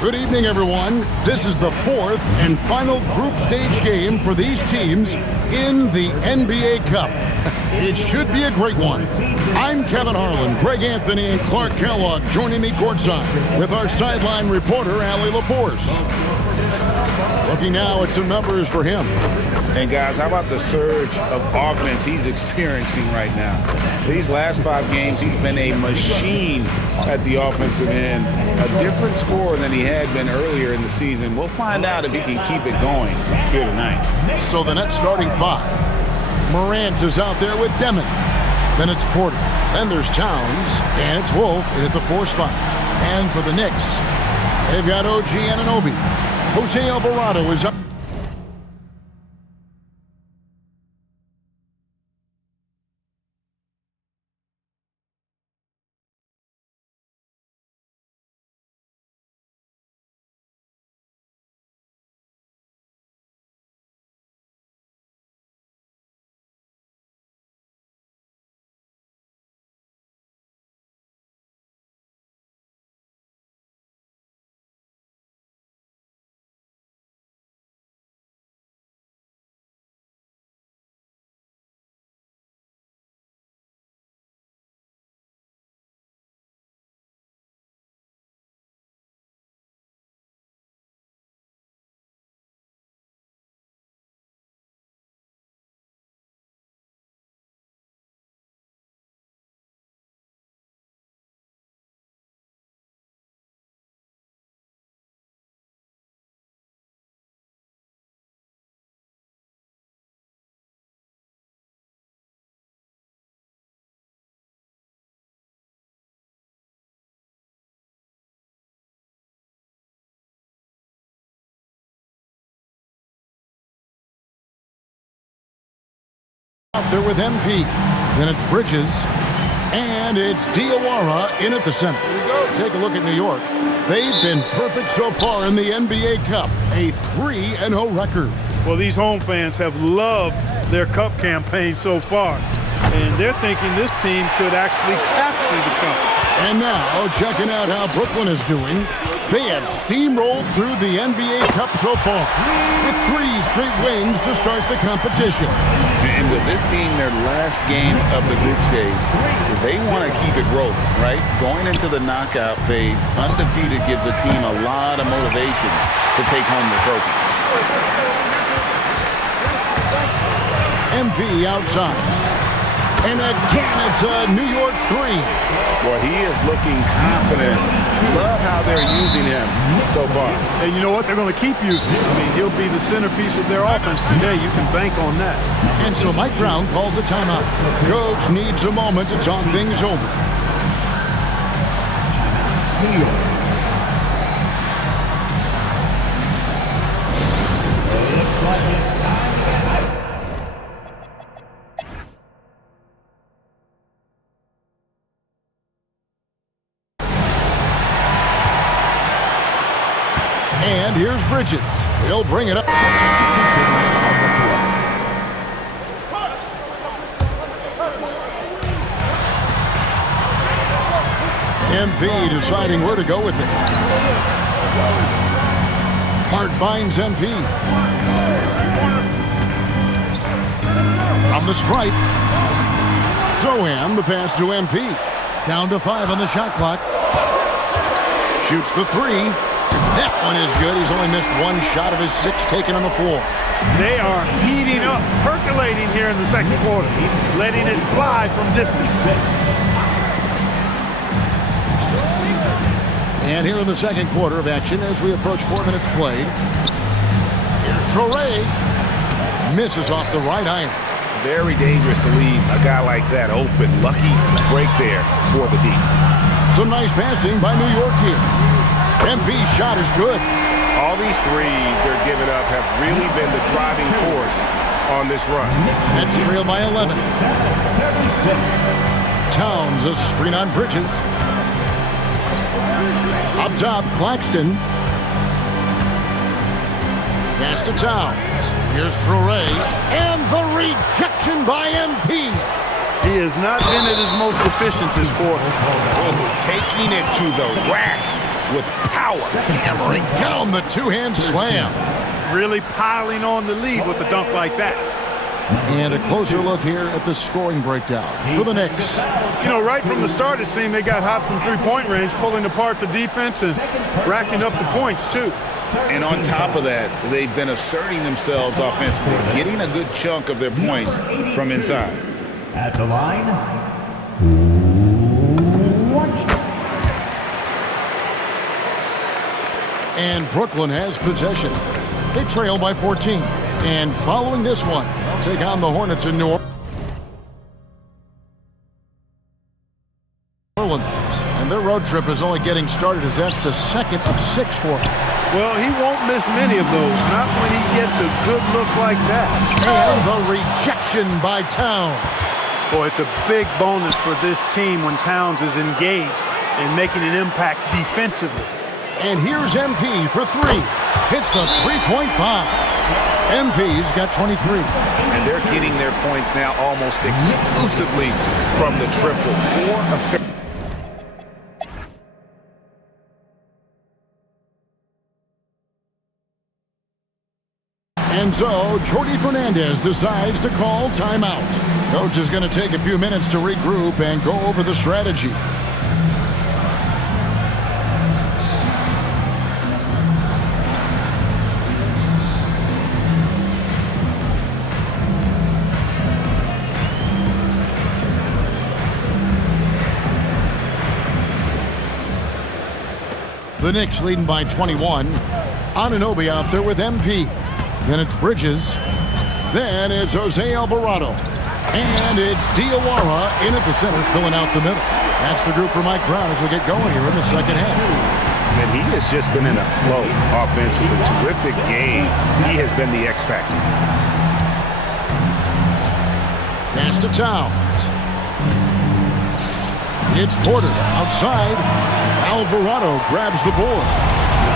Good evening, everyone. This is the fourth and final group stage game for these teams in the NBA Cup. It should be a great one. I'm Kevin Harlan, Greg Anthony, and Clark Kellogg joining me courtside with our sideline reporter, Allie LaForce. Looking now at some numbers for him. And guys, how about the surge of offense he's experiencing right now? These last 5 games, he's been a machine at the offensive end. A different scorer than he had been earlier in the season. We'll find out if he can keep it going here tonight. So the Nets starting 5. Morant is out there with Demon. Then it's Porter. Then there's Towns. And it's Wolf at the 4 spot. And for the Knicks, they've got OG Anunoby. Jose Alvarado is up. Out there with MP. Then it's Bridges. And it's Diawara in at the center. Here we go. Take a look at New York. They've been perfect so far in the NBA Cup. A 3-0 record. Well, these home fans have loved their Cup campaign so far. And they're thinking this team could actually capture the Cup. And now, checking out how Brooklyn is doing. They have steamrolled through the NBA Cup so far, with 3 straight wins to start the competition. And with this being their last game of the group stage, they want to keep it rolling, right? Going into the knockout phase, undefeated gives a team a lot of motivation to take home the trophy. MP outside. And again, it's a New York 3. Well, he is looking confident. Love how they're using him so far. And you know what? They're going to keep using him. I mean, he'll be the centerpiece of their offense today. You can bank on that. And so Mike Brown calls a timeout. Coach needs a moment to talk things over. And here's Bridges. He'll bring it up. MP deciding where to go with it. Hart finds MP. From the stripe. Zoham, the pass to MP. Down to 5 on the shot clock. Shoots the 3. That one is good. He's only missed 1 shot of his 6 taken on the floor. They are heating up, percolating here in the second quarter, letting it fly from distance. And here in the second quarter of action as we approach 4 minutes played. Here's Traore. Misses off the right iron. Very dangerous to leave a guy like that open. Lucky break there for the D. Some nice passing by New York here. MP's shot is good. All these threes they're giving up have really been the driving force on this run. Nets trail by 11. Towns, a screen on Bridges. Up top, Claxton. Pass to Towns. Here's Traore. And the rejection by MP. He has not been at his most efficient this quarter. Oh, taking it to the rack. with power. Hammering down the two-hand slam. Really piling on the lead with a dunk like that. And a closer look here at the scoring breakdown for the Knicks. You know, right from the start, it seemed they got hot from three-point range, pulling apart the defense and racking up the points, too. And on top of that, they've been asserting themselves offensively, getting a good chunk of their points from inside. At the line, And Brooklyn has possession. They trail by 14. And following this one, they'll take on the Hornets in New Orleans. And their road trip is only getting started as that's the second of 6 for him. Well, he won't miss many of those, not when he gets a good look like that. And the rejection by Towns. Boy, it's a big bonus for this team when Towns is engaged in making an impact defensively. And here's MP for 3. Hits the three-point bomb. MP's got 23. And they're getting their points now almost exclusively from the triple. 4 of 6. And so, Jordi Fernandez decides to call timeout. Coach is going to take a few minutes to regroup and go over the strategy. The Knicks leading by 21. Anunoby out there with MP. Then it's Bridges. Then it's Jose Alvarado. And it's Diawara in at the center, filling out the middle. That's the group for Mike Brown as we get going here in the second half. And he has just been in a flow offensively. Terrific game. He has been the X factor. Pass to Towns. It's Porter outside. Alvarado grabs the board.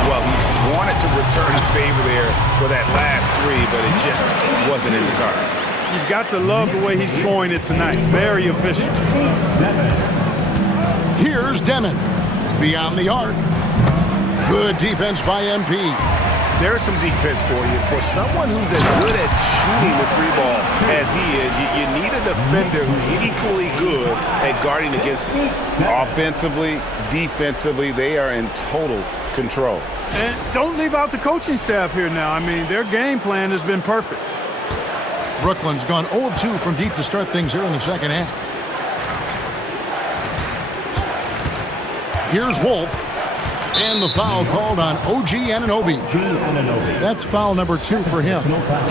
Well, he wanted to return the favor there for that last 3, but it just wasn't in the cards. You've got to love the way he's scoring it tonight. Very efficient. Here's Demon. Beyond the arc. Good defense by MP. There's some defense for you. For someone who's as good at shooting the 3-ball as he is, you need a defender who's equally good at guarding against him. Offensively, defensively, they are in total control. And don't leave out the coaching staff here now. I mean, their game plan has been perfect. Brooklyn's gone 0 of 2 from deep to start things here in the second half. Here's Wolf. And the foul called on OG Anunoby. That's foul number 2 for him.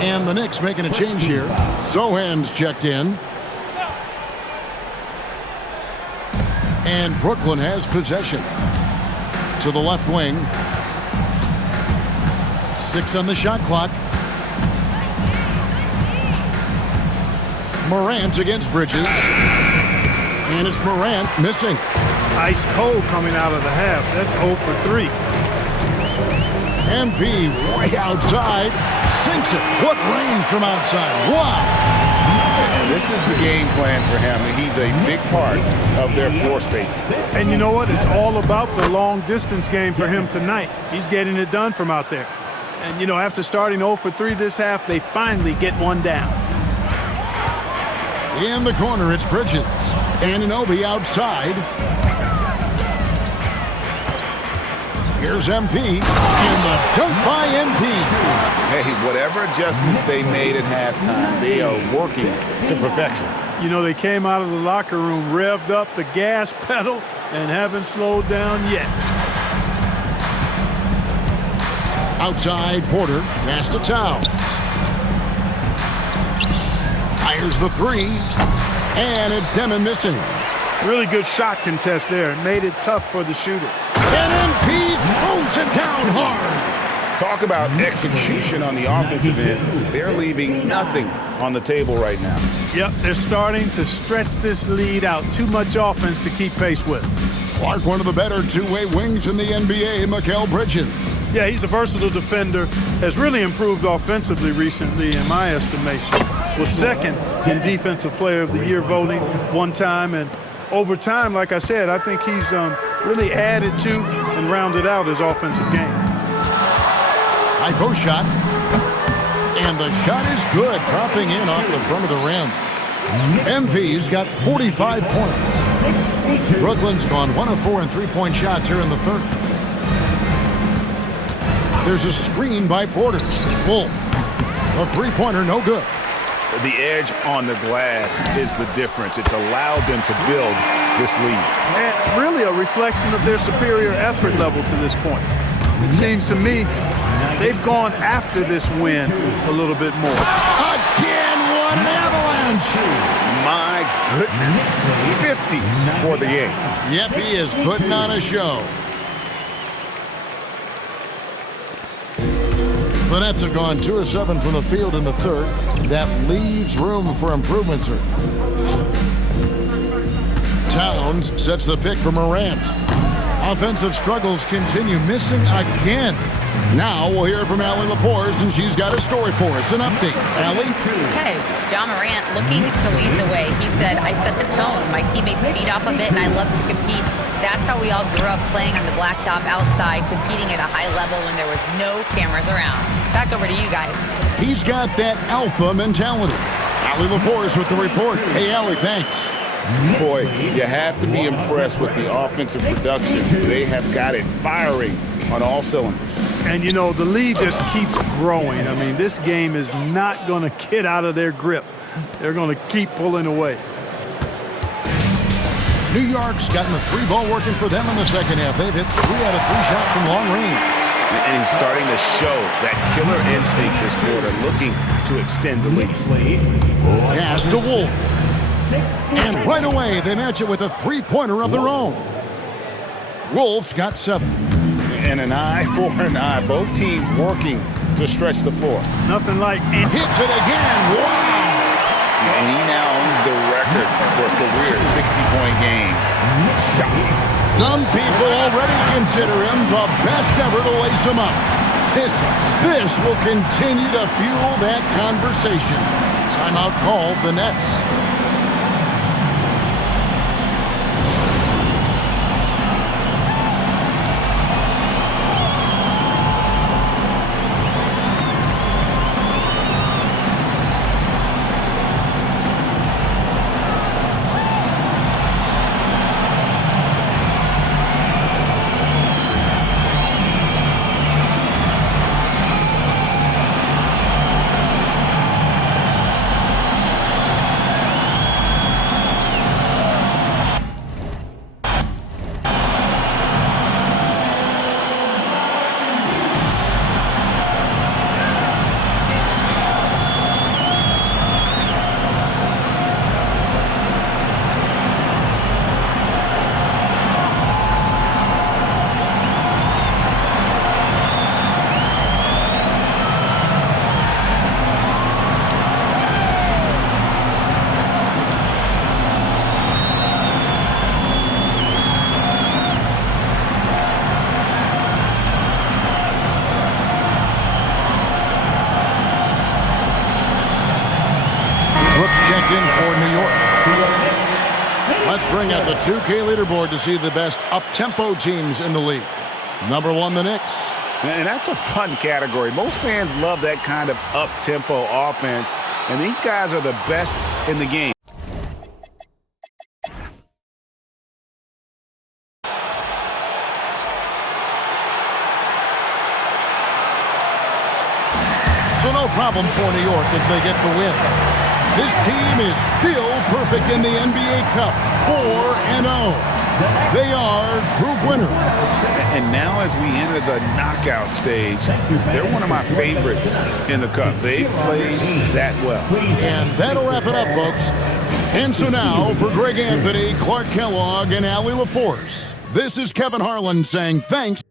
And the Knicks making a change here. Sohan's checked in. And Brooklyn has possession. To the left wing. 6 on the shot clock. Morant against Bridges. And it's Morant missing. Ice cold coming out of the half. That's 0 for 3. MP way outside. Sinks it. What range from outside. Wow. And this is the game plan for him. He's a big part of their floor spacing. And you know what? It's all about the long distance game for him tonight. He's getting it done from out there. And, you know, after starting 0 for 3 this half, they finally get one down. In the corner, it's Bridges. Anunoby outside. Here's MP. And the dunk by MP. Hey, whatever adjustments they made at halftime, they are working to perfection. You know, they came out of the locker room, revved up the gas pedal, and haven't slowed down yet. Outside, Porter. Pass to Towns. Fires the 3. And it's Demon missing. Really good shot contest there. It made it tough for the shooter. And MP throws it down hard. Talk about execution on the offensive end. They're leaving nothing on the table right now. Yep, they're starting to stretch this lead out. Too much offense to keep pace with. Clark, one of the better two-way wings in the NBA, Mikal Bridges. Yeah, he's a versatile defender. Has really improved offensively recently, in my estimation. Was second in Defensive Player of the Year voting one time. And over time, like I said, I think he's really added to and rounded out his offensive game. High post shot. And the shot is good, dropping in off the front of the rim. MP's got 45 points. Brooklyn's gone 1 of 4 in three-point shots here in the third. There's a screen by Porter. Wolf. A three-pointer, no good. The edge on the glass is the difference. It's allowed them to build this lead. And really a reflection of their superior effort level to this point. It seems to me they've gone after this win a little bit more. Again, what an avalanche! My goodness. 50 for the game. Yep, he is putting on a show. The Nets have gone 2 of 7 from the field in the third. That leaves room for improvement, sir. Towns sets the pick for Morant. Offensive struggles continue, missing again. Now we'll hear from Allie LaForce, and she's got a story for us. An update. Allie? Okay, Ja Morant looking to lead the way. He said, I set the tone. My teammates feed off of it, and I love to compete. That's how we all grew up, playing on the blacktop outside, competing at a high level when there was no cameras around. Back over to you guys. He's got that alpha mentality. Allie LaForce with the report. Hey, Allie, thanks. Boy, you have to be impressed with the offensive production. They have got it firing on all cylinders. And, you know, the lead just keeps growing. I mean, this game is not going to get out of their grip. They're going to keep pulling away. New York's gotten the three ball working for them in the second half. They've hit 3 out of 3 shots from long range. And he's starting to show that killer instinct this quarter, looking to extend the lead. Pass to Wolf. And right away, they match it with a three-pointer of their own. Wolf's got 7. And an eye for an eye. Both teams working to stretch the floor. Nothing like... Hits it again. Wow! And he now owns the record for career 60-point games. Shocking. Some people already consider him the best ever to lace him up. This will continue to fuel that conversation. Timeout called the Nets. Check in for New York. Let's bring out the 2K leaderboard to see the best up-tempo teams in the league. Number 1, the Knicks. And that's a fun category. Most fans love that kind of up-tempo offense, and these guys are the best in the game. So no problem for New York as they get the win. This team is still perfect in the NBA Cup, 4-0. They are group winners. And now as we enter the knockout stage, they're one of my favorites in the Cup. They played that well. And that'll wrap it up, folks. And so now, for Greg Anthony, Clark Kellogg, and Allie LaForce, this is Kevin Harlan saying thanks.